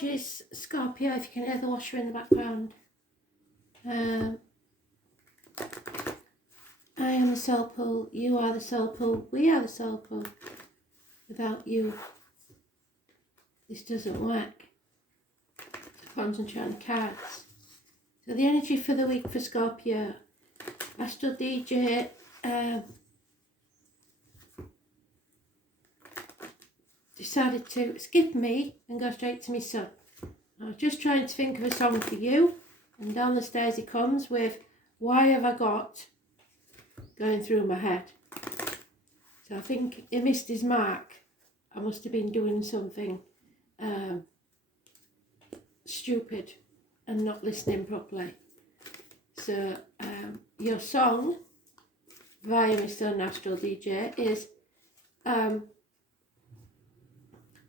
apologies, Scorpio, if you can hear the washer in the background. I am the soul pool, you are the soul pool, we are the soul pool. Without you, this doesn't work. So concentrate on the cards. So the energy for the week for Scorpio. Astral DJ decided to skip me and go straight to my son. I was just trying to think of a song for you, and down the stairs he comes with Why Have I Got going through my head. So I think he missed his mark. I must have been doing something stupid and not listening properly. So your song via my son Astral DJ is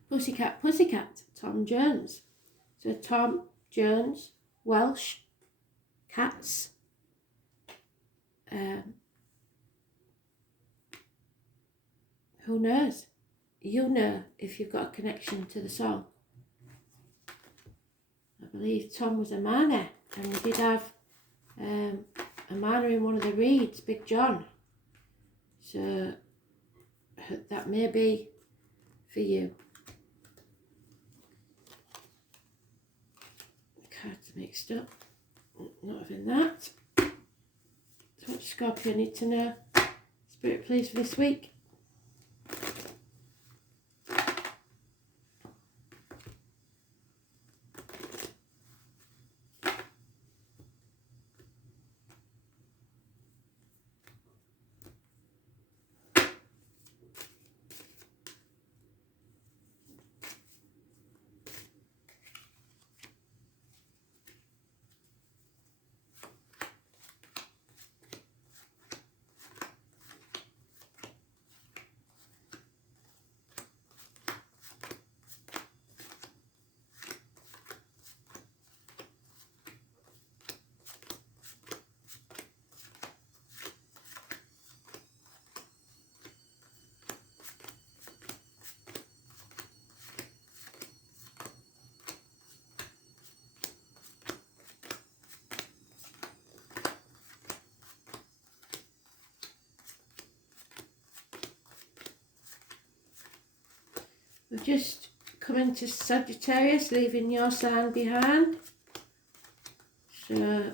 Pussycat Pussycat, Tom Jones. So Tom Jones, Welsh, cats. Who knows? You'll know if you've got a connection to the song. I believe Tom was a miner, and we did have a miner in one of the reads, Big John. So that may be for you. The cards are mixed up. Not having that. So what does Scorpio need to know? Spirit, please, for this week. We've just come into Sagittarius, leaving your sign behind. So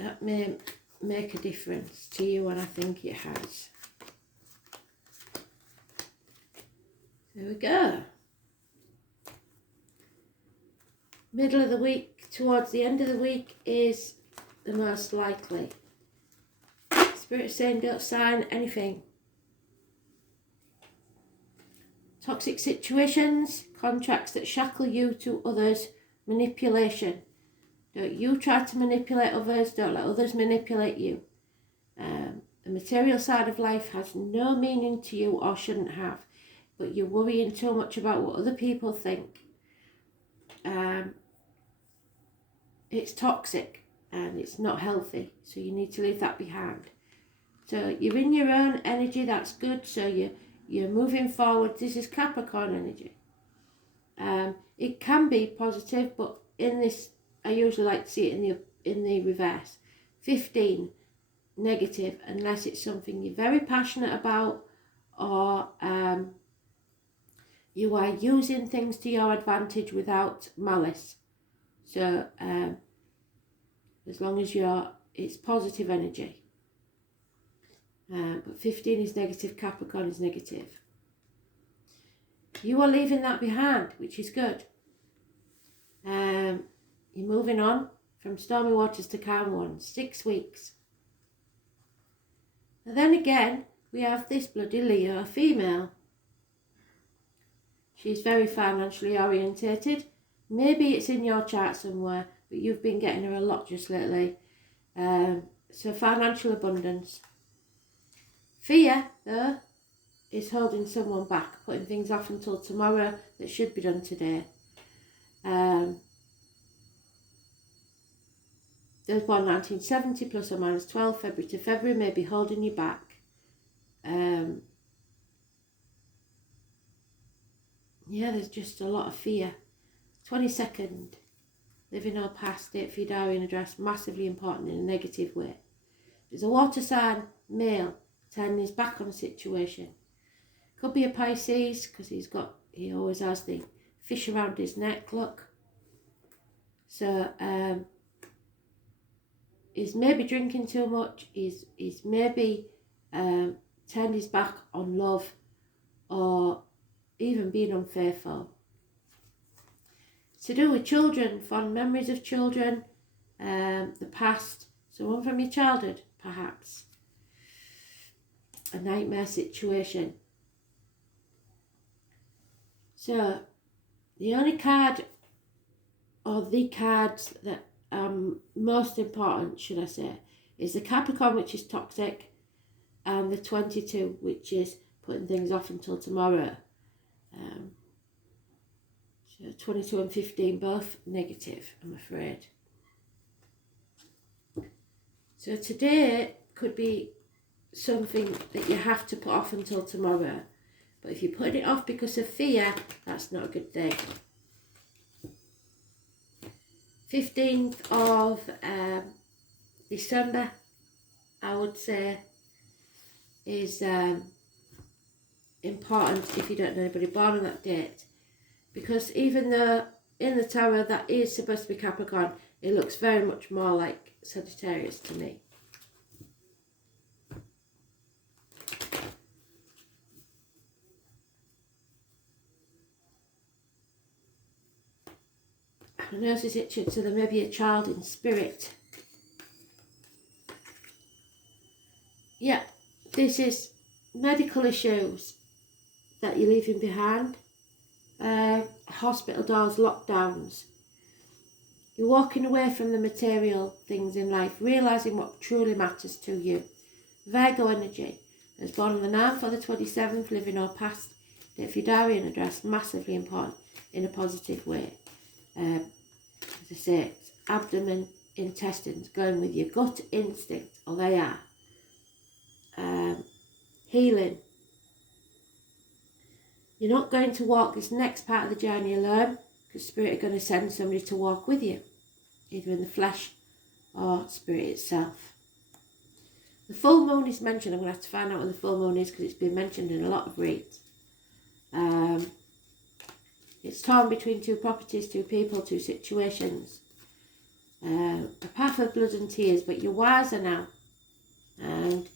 that may make a difference to you, and I think it has. There we go. Middle of the week, towards the end of the week is the most likely. Spirit saying don't sign anything. Toxic situations, contracts that shackle you to others, manipulation. Don't you try to manipulate others, don't let others manipulate you. The material side of life has no meaning to you or shouldn't have, but you're worrying too much about what other people think. It's toxic and it's not healthy, so you need to leave that behind. So you're in your own energy, that's good, so you're moving forward. This is Capricorn energy. It can be positive, but in this, I usually like to see it in the reverse. 15, negative, unless it's something you're very passionate about, or you are using things to your advantage without malice. So as long as it's positive energy. But 15 is negative, Capricorn is negative. You are leaving that behind, which is good. You're moving on from stormy waters to calm ones, 6 weeks. And then again, we have this bloody Leo female. She's very financially orientated. Maybe it's in your chart somewhere, but you've been getting her a lot just lately. So financial abundance. Fear, though, is holding someone back, putting things off until tomorrow that should be done today. Those born 1970 plus or minus 12, February to February, may be holding you back. Yeah, there's just a lot of fear. 22nd, living or past, date for your diary and address, massively important in a negative way. There's a water sign, male, turning his back on a situation. Could be a Pisces, because he always has the fish around his neck, look. So, he's maybe drinking too much, he's maybe turned his back on love, or even being unfaithful. To do with children, fond memories of children, the past, someone from your childhood, perhaps. A nightmare situation. So, the only card, or the cards that are most important, should I say, is the Capricorn, which is toxic, and the 22, which is putting things off until tomorrow. So 22 and 15, both negative, I'm afraid. So today could be something that you have to put off until tomorrow. But if you put it off because of fear, that's not a good thing. 15th of December, I would say, is important if you don't know anybody born on that date. Because even though in the tarot that is supposed to be Capricorn, it looks very much more like Sagittarius to me. My nose is itching, so there may be a child in spirit. Yeah, this is medical issues that you're leaving behind. Hospital doors, lockdowns. You're walking away from the material things in life, realising what truly matters to you. Virgo Energy. I was born on the 9th or the 27th, living or past. Date for your diary and address, massively important in a positive way. As I say, it's abdomen, intestines, going with your gut instinct, or they are. Healing. You're not going to walk this next part of the journey alone, because Spirit are going to send somebody to walk with you, either in the flesh or Spirit itself. The full moon is mentioned. I'm going to have to find out what the full moon is, because it's been mentioned in a lot of reads. It's torn between two properties, two people, two situations. A path of blood and tears, but you're wiser now. And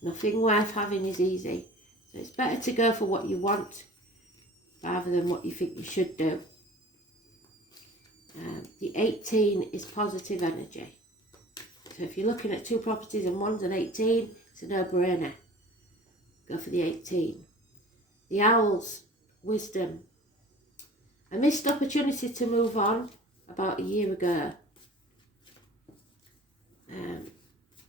nothing worth having is easy. So it's better to go for what you want rather than what you think you should do. The 18 is positive energy. So if you're looking at two properties and one's an 18, it's a no-brainer. Go for the 18. The owls, wisdom. A missed opportunity to move on about a year ago.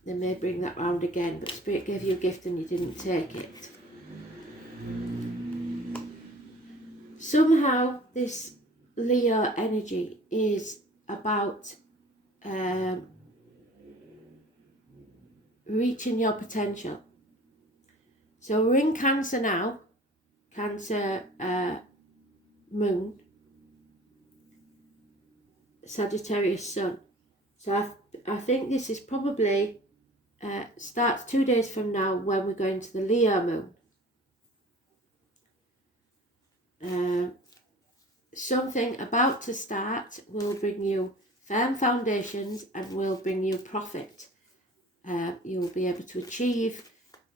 They may bring that round again, but Spirit gave you a gift and you didn't take it. Somehow this Leo energy is about reaching your potential. So we're in Cancer now, Cancer moon, Sagittarius sun. So I think this is probably starts 2 days from now when we're going to the Leo moon. Something about to start will bring you firm foundations and will bring you profit. You will be able to achieve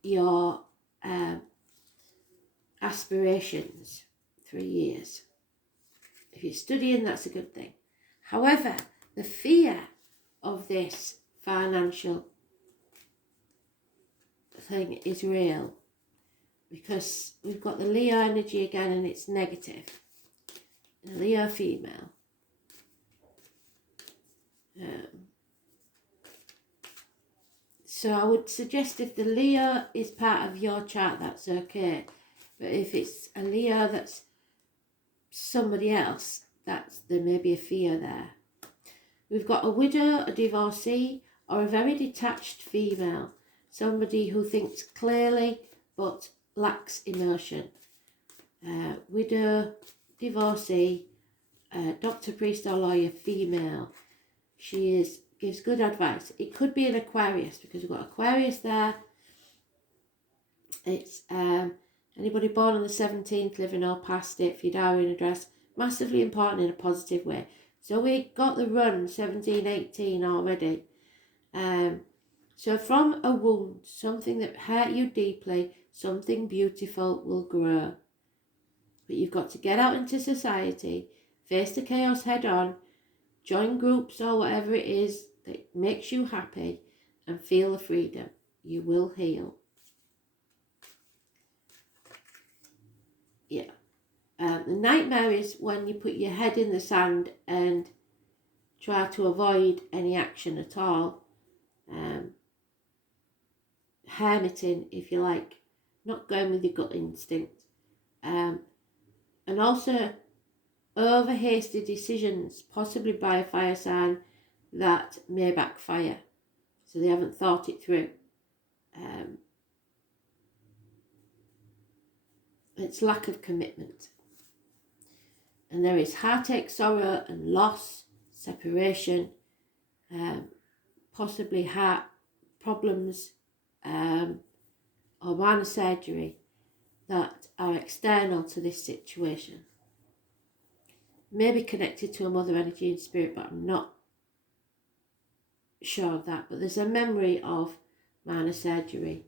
your aspirations 3 years. If you're studying, that's a good thing. However, the fear of this financial thing is real, because we've got the Leo energy again and it's negative. The Leo female. So I would suggest if the Leo is part of your chart, that's okay. But if it's a Leo that's somebody else, there may be a fear there. We've got a widow, a divorcee, or a very detached female. Somebody who thinks clearly but lacks emotion. Widow, divorcee, doctor, priest or lawyer, female. She gives good advice. It could be an Aquarius because we've got Aquarius there. It's anybody born on the 17th, living or past it, for your diary and address, massively important in a positive way. So we got the run 17, 18 already. So from a wound, something that hurt you deeply, something beautiful will grow. But you've got to get out into society, face the chaos head on, join groups or whatever it is that makes you happy, and feel the freedom. You will heal. Yeah. The nightmare is when you put your head in the sand and try to avoid any action at all. Hermiting, if you like, not going with your gut instinct. And also over hasty decisions, possibly by a fire sign, that may backfire. So they haven't thought it through. It's lack of commitment. And there is heartache, sorrow and loss, separation, possibly heart problems, or minor surgery that are external to this situation. Maybe connected to a mother energy and spirit, but I'm not sure of that. But there's a memory of minor surgery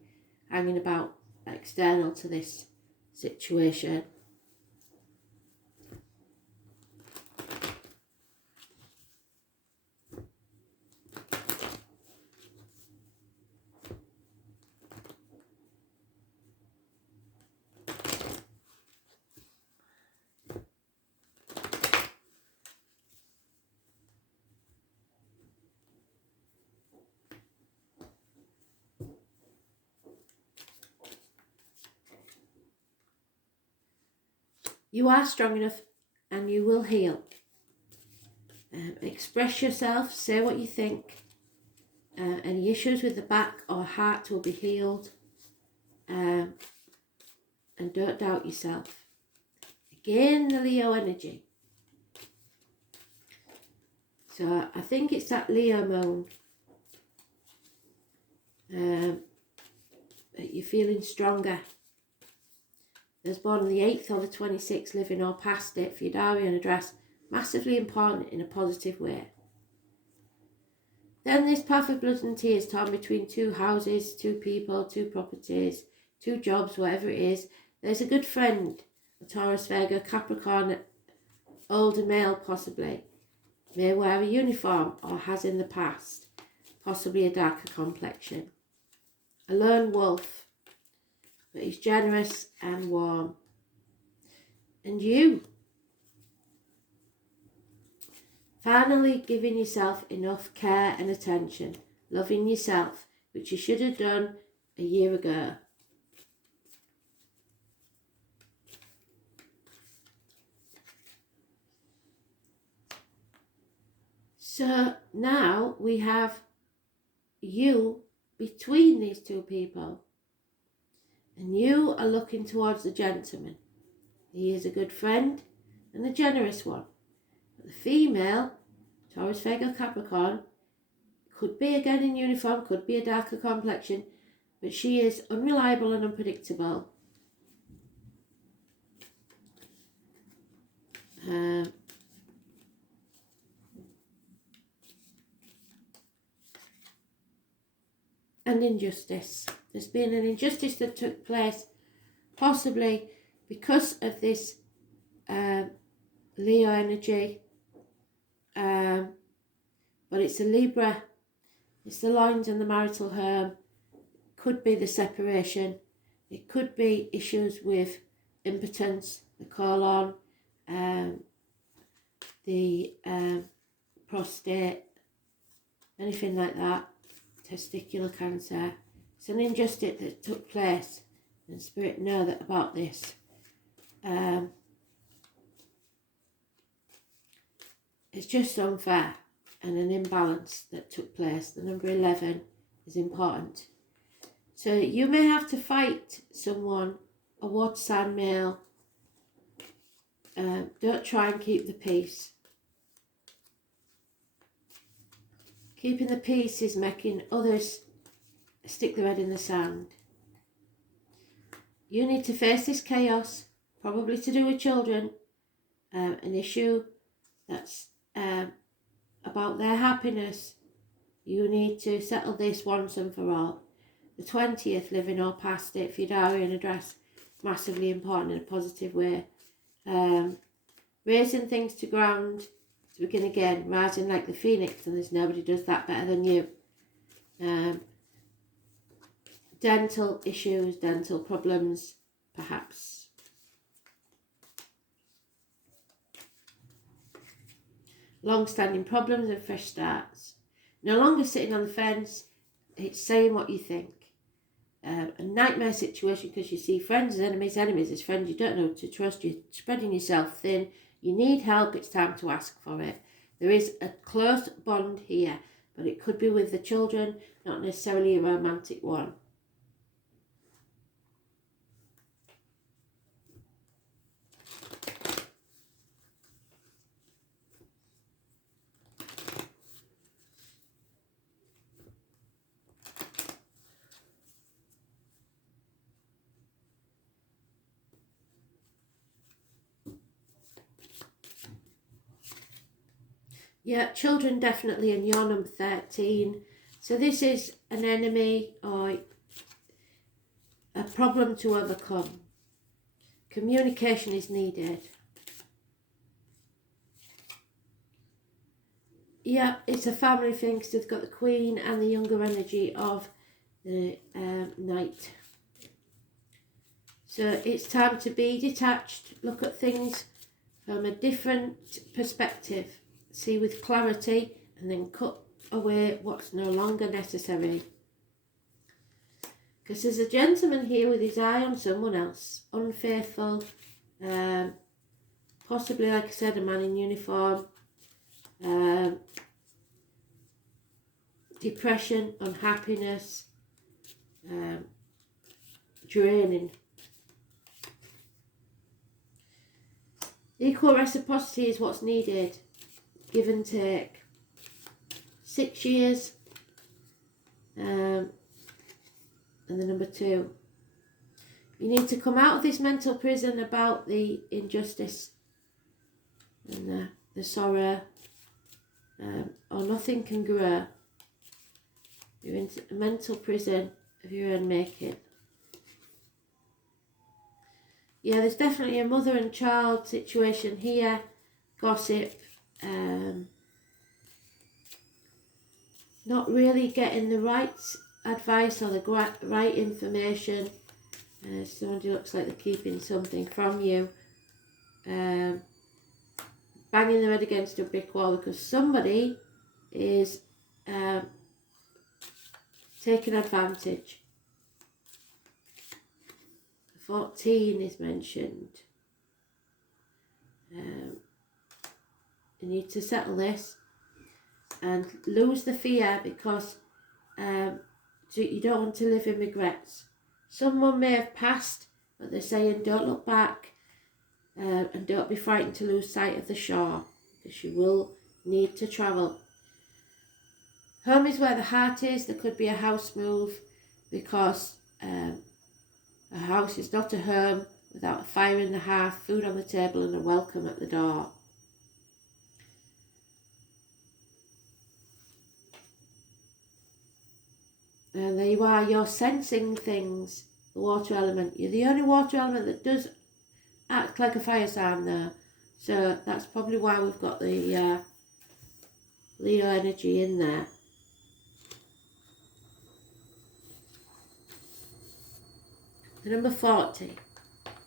hanging about external to this situation. You are strong enough and you will heal. Express yourself, say what you think. Any issues with the back or heart will be healed. And don't doubt yourself. Again, the Leo energy. So I think it's that Leo moon. That you're feeling stronger. Those born on the 8th or the 26th, living or past it, for your diary and address, massively important in a positive way. Then this path of blood and tears torn between two houses, two people, two properties, two jobs, whatever it is. There's a good friend, a Taurus, Virgo, Capricorn, older male possibly, may wear a uniform or has in the past, possibly a darker complexion. A lone wolf, but he's generous and warm. And you, finally giving yourself enough care and attention, loving yourself, which you should have done a year ago. So now we have you between these two people. And you are looking towards the gentleman. He is a good friend and a generous one. But the female, Taurus, Virgo, Capricorn, could be again in uniform, could be a darker complexion, but she is unreliable and unpredictable. And injustice. There's been an injustice that took place, possibly because of this Leo energy. But it's a Libra. It's the loins and the marital home. Could be the separation. It could be issues with impotence, the colon, the prostate, anything like that. Testicular cancer. It's an injustice that took place, and Spirit know that about this. It's just unfair and an imbalance that took place. The number 11 is important. So you may have to fight someone, a water sign male, Don't try and keep the peace. Keeping the peace is making others stick their head in the sand. You need to face this chaos, probably to do with children, an issue that's about their happiness. You need to settle this once and for all. The 20th, living or past it, for your diary and address, massively important in a positive way. Raising things to ground, to begin again, rising like the phoenix, and there's nobody does that better than you. Dental issues, dental problems, perhaps. Long-standing problems and fresh starts. No longer sitting on the fence, it's saying what you think. A nightmare situation because you see friends as enemies, enemies as friends. You don't know to trust. You're spreading yourself thin. You need help. It's time to ask for it. There is a close bond here, but it could be with the children, not necessarily a romantic one. Yeah, children definitely, and you're number 13. So this is an enemy or a problem to overcome. Communication is needed. Yeah, it's a family thing because they've got the Queen and the younger energy of the Knight. So it's time to be detached, look at things from a different perspective. See with clarity and then cut away what's no longer necessary. Because there's a gentleman here with his eye on someone else. Unfaithful. Possibly, like I said, a man in uniform. Depression, unhappiness. Draining. Equal reciprocity is what's needed. Give and take. 6 years. And the number 2. You need to come out of this mental prison about the injustice and the sorrow, or nothing can grow. You're in a mental prison of your own making. Yeah, there's definitely a mother and child situation here. Gossip. Not really getting the right advice or the right information. Somebody looks like they're keeping something from you. Banging their head against a brick wall because somebody is taking advantage. 14 is mentioned. You need to settle this and lose the fear because you don't want to live in regrets. Someone may have passed, but they're saying don't look back and don't be frightened to lose sight of the shore because you will need to travel. Home is where the heart is. There could be a house move because a house is not a home without a fire in the hearth, food on the table and a welcome at the door. And there you are, you're sensing things, the water element. You're the only water element that does act like a fire sign there. So that's probably why we've got the Leo energy in there. The number 40,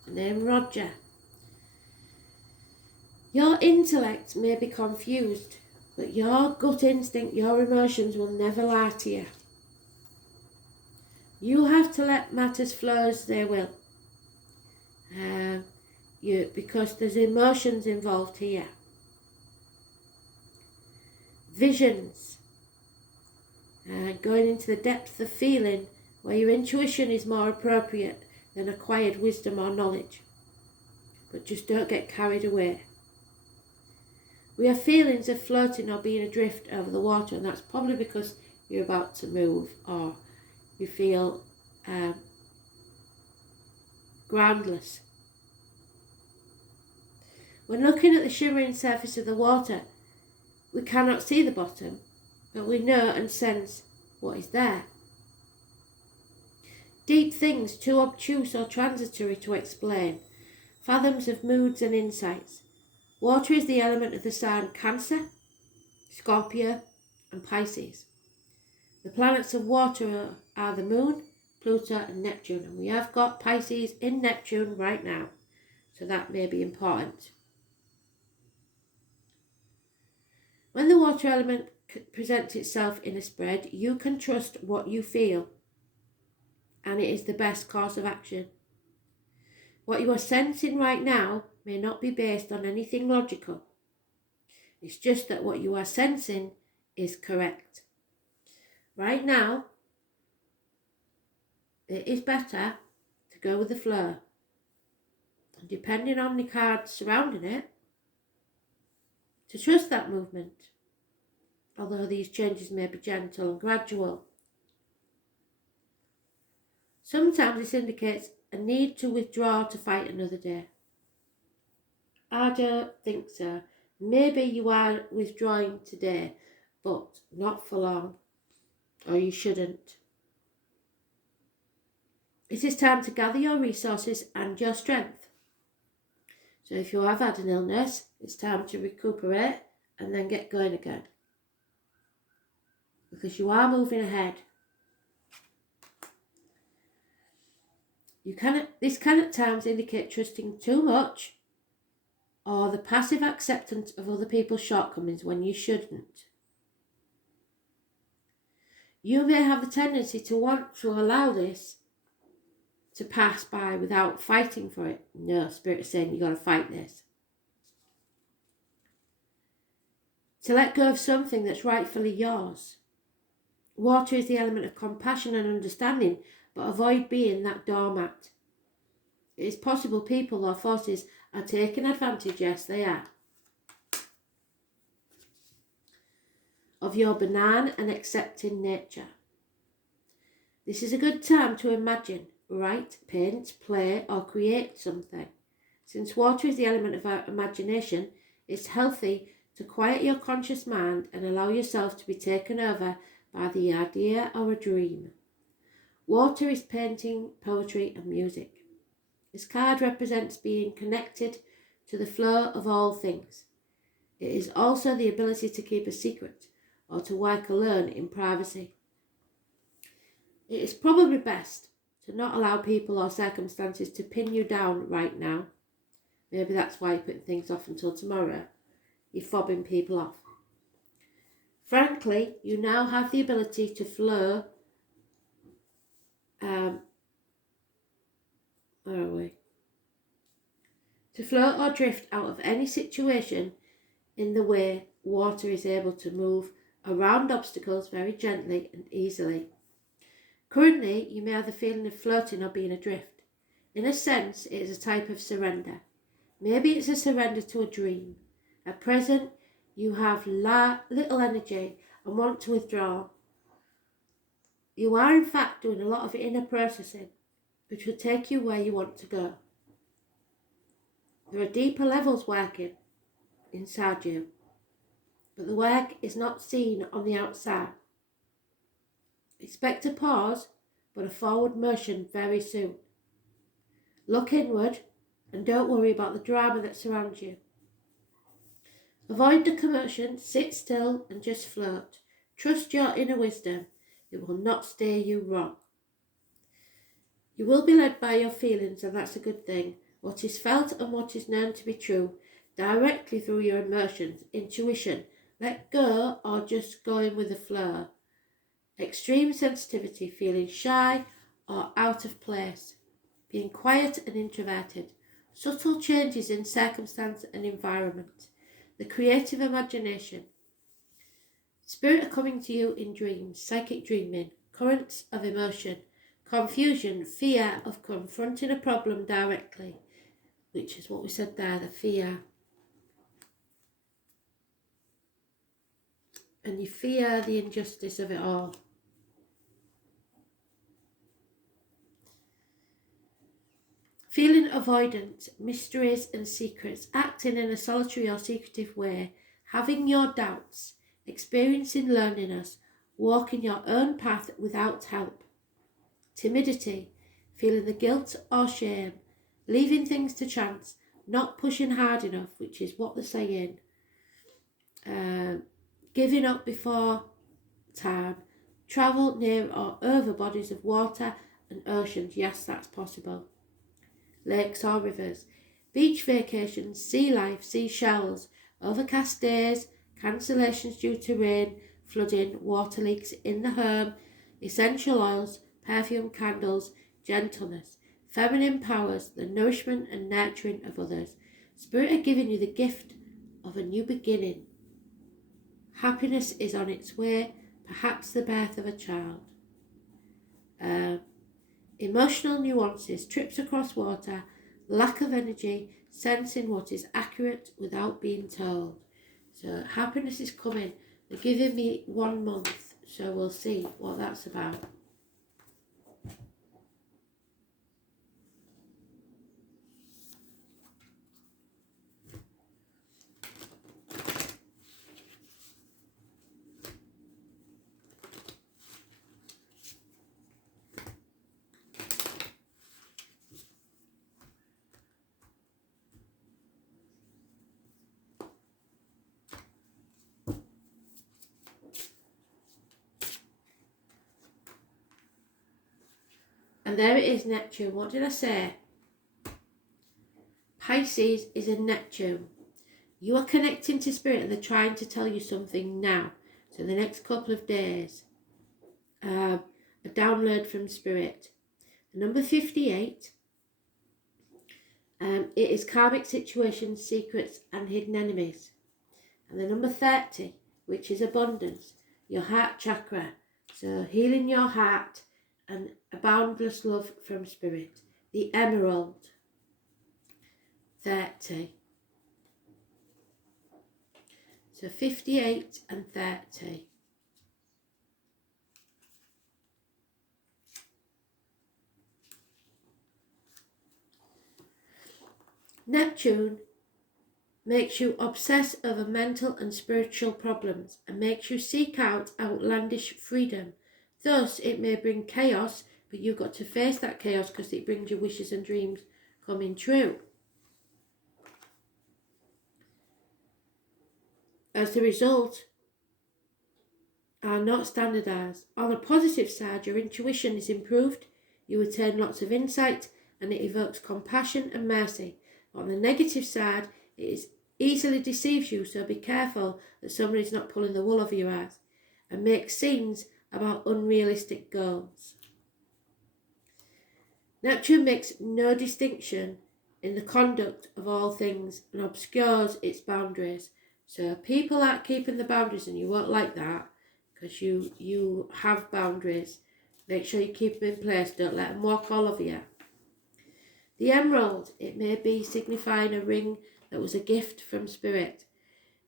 the name Roger. Your intellect may be confused, but your gut instinct, your emotions will never lie to you. You have to let matters flow as they will. Because there's emotions involved here. Visions. Going into the depth of feeling where your intuition is more appropriate than acquired wisdom or knowledge. but just don't get carried away. We have feelings of floating or being adrift over the water, and that's probably because you're about to move or you feel groundless. When looking at the shimmering surface of the water, we cannot see the bottom, but we know and sense what is there. Deep things too obtuse or transitory to explain, fathoms of moods and insights. Water is the element of the sign Cancer, Scorpio and Pisces. The planets of water are the Moon, Pluto and Neptune, and we have got Pisces in Neptune right now, so that may be important. When the water element presents itself in a spread, you can trust what you feel, and it is the best course of action. What you are sensing right now may not be based on anything logical. It's just that what you are sensing is correct. Right now, it is better to go with the flow. And depending on the cards surrounding it, to trust that movement, although these changes may be gentle and gradual. Sometimes this indicates a need to withdraw to fight another day. I don't think so. Maybe you are withdrawing today, but not for long, or you shouldn't. It is time to gather your resources and your strength. So if you have had an illness, it's time to recuperate and then get going again. Because you are moving ahead. This can at times indicate trusting too much or the passive acceptance of other people's shortcomings when you shouldn't. You may have the tendency to want to allow this to pass by without fighting for it. No, Spirit is saying you've got to fight this. To let go of something that's rightfully yours. Water is the element of compassion and understanding, but avoid being that doormat. It is possible people or forces are taking advantage, yes they are, of your benign and accepting nature. This is a good time to imagine, write, paint, play or create something. Since water is the element of our imagination, it's healthy to quiet your conscious mind and allow yourself to be taken over by the idea or a dream. Water is painting, poetry and music. This card represents being connected to the flow of all things. It is also the ability to keep a secret or to work alone in privacy. It is probably best to not allow people or circumstances to pin you down right now. Maybe that's why you're putting things off until tomorrow. You're fobbing people off. Frankly, you now have the ability to flow. Where are we? To float or drift out of any situation in the way water is able to move around obstacles very gently and easily. Currently, you may have the feeling of floating or being adrift. In a sense, it is a type of surrender. Maybe it's a surrender to a dream. At present, you have little energy and want to withdraw. You are in fact doing a lot of inner processing, which will take you where you want to go. There are deeper levels working inside you, but the work is not seen on the outside. Expect a pause, but a forward motion very soon. Look inward and don't worry about the drama that surrounds you. Avoid the commotion, sit still and just float. Trust your inner wisdom. It will not steer you wrong. You will be led by your feelings, and that's a good thing. What is felt and what is known to be true, directly through your emotions, intuition. Let go or just going with the flow. Extreme sensitivity, feeling shy or out of place. Being quiet and introverted. Subtle changes in circumstance and environment. The creative imagination. Spirit are coming to you in dreams, psychic dreaming, currents of emotion, confusion, fear of confronting a problem directly. which is what we said there, the fear. And you fear the injustice of it all. Feeling avoidant, mysteries and secrets, acting in a solitary or secretive way, having your doubts, experiencing loneliness, walking your own path without help. Timidity, feeling the guilt or shame, leaving things to chance, not pushing hard enough, which is what they're saying. Giving up before time, travel near or over bodies of water and oceans. Yes, that's possible. Lakes or rivers, beach vacations, sea life, seashells, overcast days, cancellations due to rain, flooding, water leaks in the home, essential oils, perfume, candles, gentleness, feminine powers, the nourishment and nurturing of others. Spirit are giving you the gift of a new beginning. Happiness is on its way, perhaps the birth of a child. Emotional nuances, trips across water, lack of energy, sensing what is accurate without being told. So happiness is coming. They're giving me 1 month, so we'll see what that's about. And there it is, Neptune. What did I say? Pisces is a Neptune. You are connecting to Spirit and they're trying to tell you something now. So the next couple of days, a download from Spirit. Number 58, it is karmic situations, secrets and hidden enemies. And the number 30, which is abundance, your heart chakra. So healing your heart and a boundless love from Spirit. The emerald, 30. So 58 and 30. Neptune makes you obsess over mental and spiritual problems and makes you seek out outlandish freedom. Thus, it may bring chaos, but you've got to face that chaos because it brings your wishes and dreams coming true. As a result, are not standardized. On the positive side, your intuition is improved, you attain lots of insight, and it evokes compassion and mercy. On the negative side, it easily deceives you, so be careful that somebody's not pulling the wool over your eyes, and makes scenes about unrealistic goals. Neptune makes no distinction in the conduct of all things and obscures its boundaries. So people aren't keeping the boundaries, and you won't like that because you have boundaries. Make sure you keep them in place. Don't let them walk all over you. The emerald, it may be signifying a ring that was a gift from Spirit.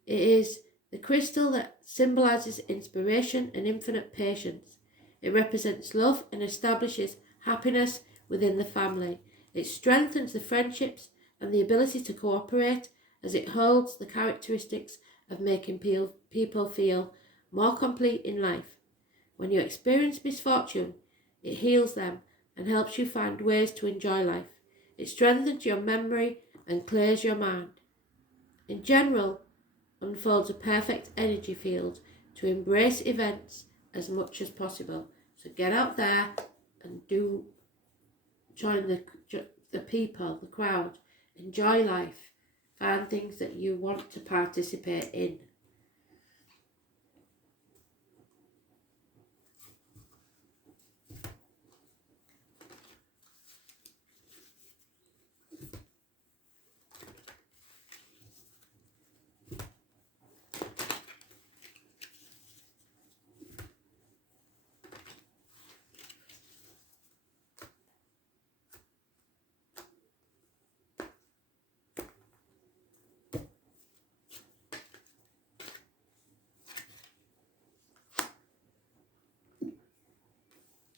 It is the crystal that symbolises inspiration and infinite patience. It represents love and establishes happiness within the family. It strengthens the friendships and the ability to cooperate, as it holds the characteristics of making people feel more complete in life. When you experience misfortune, it heals them and helps you find ways to enjoy life. It strengthens your memory and clears your mind. In general, unfolds a perfect energy field to embrace events as much as possible. So get out there and join the people, the crowd. Enjoy life. Find things that you want to participate in.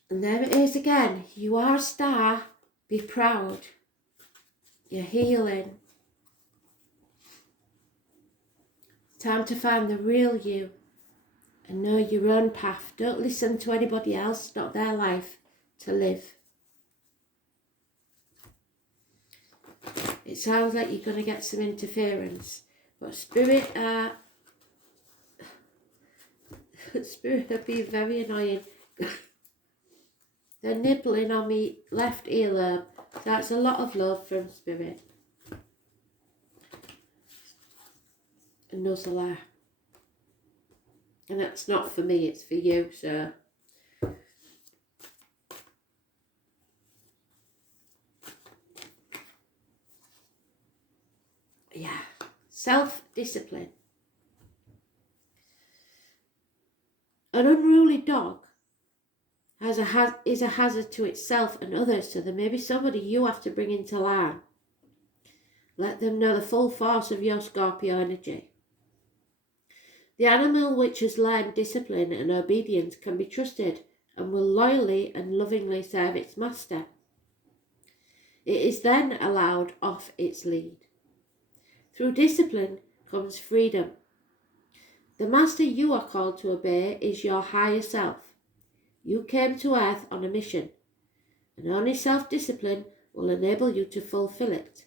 And there it is again. You are a star. Be proud. You're healing. Time to find the real you and know your own path. Don't listen to anybody else. It's not their life to live. It sounds like you're going to get some interference. But Spirit are being very annoying. They're nibbling on me left earlobe. So that's a lot of love from Spirit. And nuzzle. And that's not for me, it's for you, so. Yeah. Self-discipline. An unruly dog is a hazard to itself and others, so there may be somebody you have to bring into line. Let them know the full force of your Scorpio energy. The animal which has learned discipline and obedience can be trusted and will loyally and lovingly serve its master. It is then allowed off its lead. Through discipline comes freedom. The master you are called to obey is your higher self. You came to earth on a mission, and only self-discipline will enable you to fulfill it.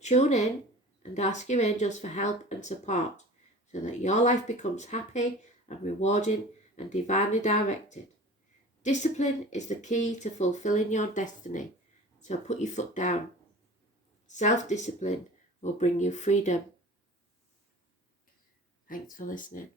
Tune in and ask your angels for help and support so that your life becomes happy and rewarding and divinely directed. Discipline is the key to fulfilling your destiny, so put your foot down. Self-discipline will bring you freedom. Thanks for listening.